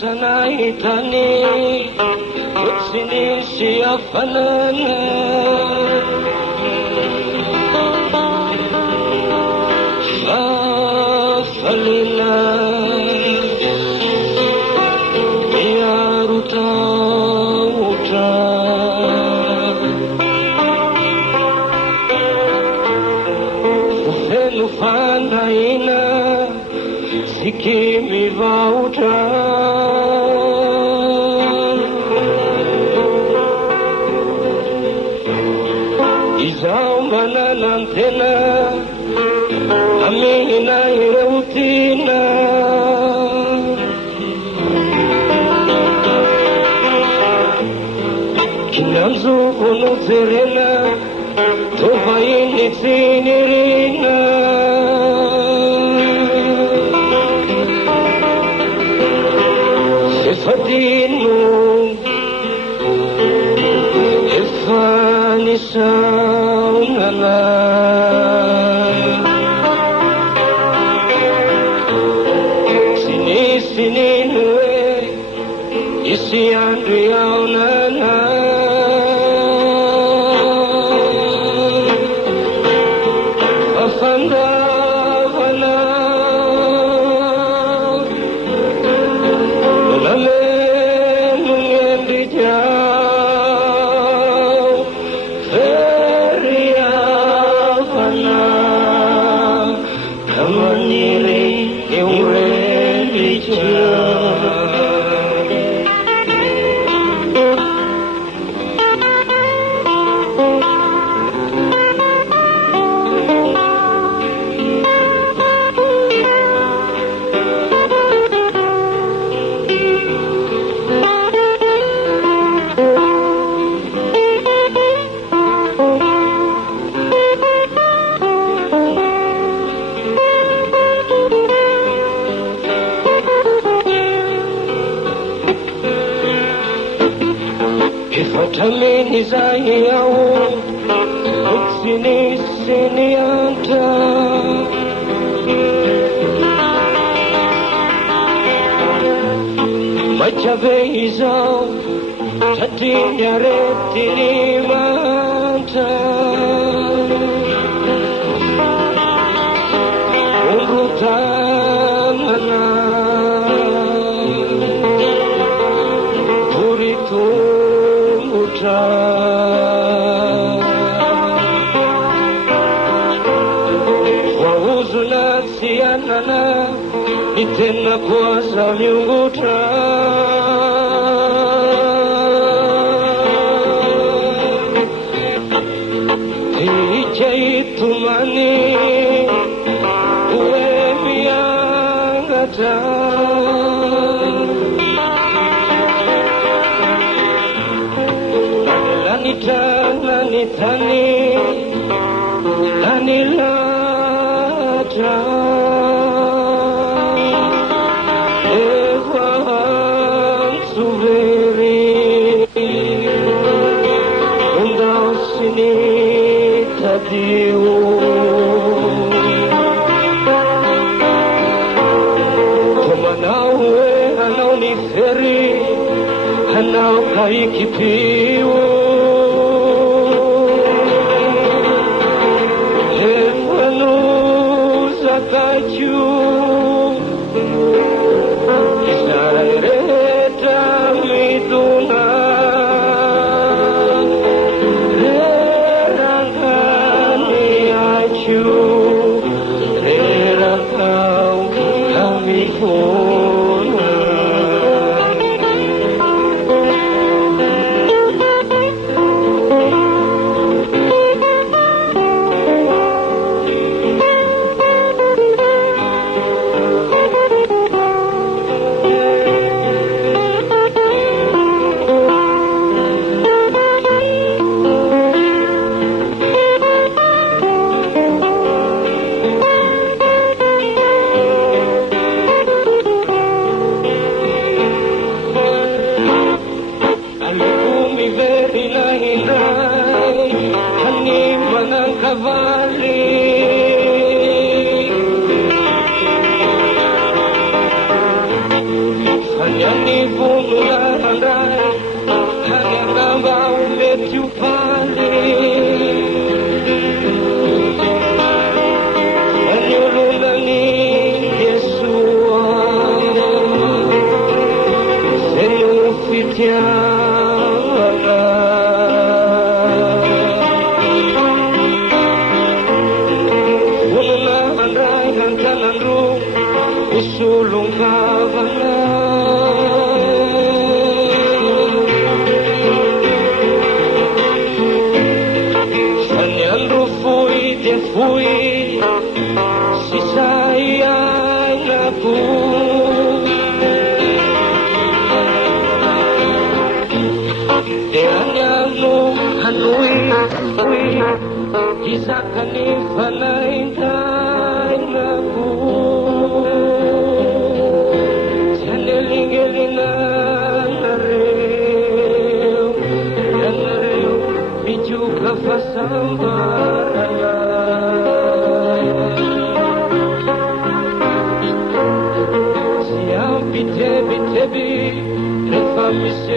sanaitani utsinisi afanana fafalina yaruta uta ufenu fanaina sikimi vauta izambana nantena amina ireutina kinamzu unuzerena tovaini tinirina Fadinu Ifani saunana Sini sini nwe Isi andu yaunana Afanda wana Lame Tamini zayau uksini sini anta macabe izau tatinya retini manta urutanana puritu Wauzu nasianana itena kuasa miunguta Ticha itumani uwe miangata Lanitani lanilata Evan suveri Undau sini tadiu Tomanawe anau niferi Anau kaikipiu Kaju Isareta miduna Rerangani acu Rerangau kami puna usulong kawalan. Sanyan rufui din fui si sayang aku. Tianya no hanui fui isa kanifalay tayo naku. Sanilingiling na nareo, medyo kapasambaran. Siyang bitebi-tebi, refamisya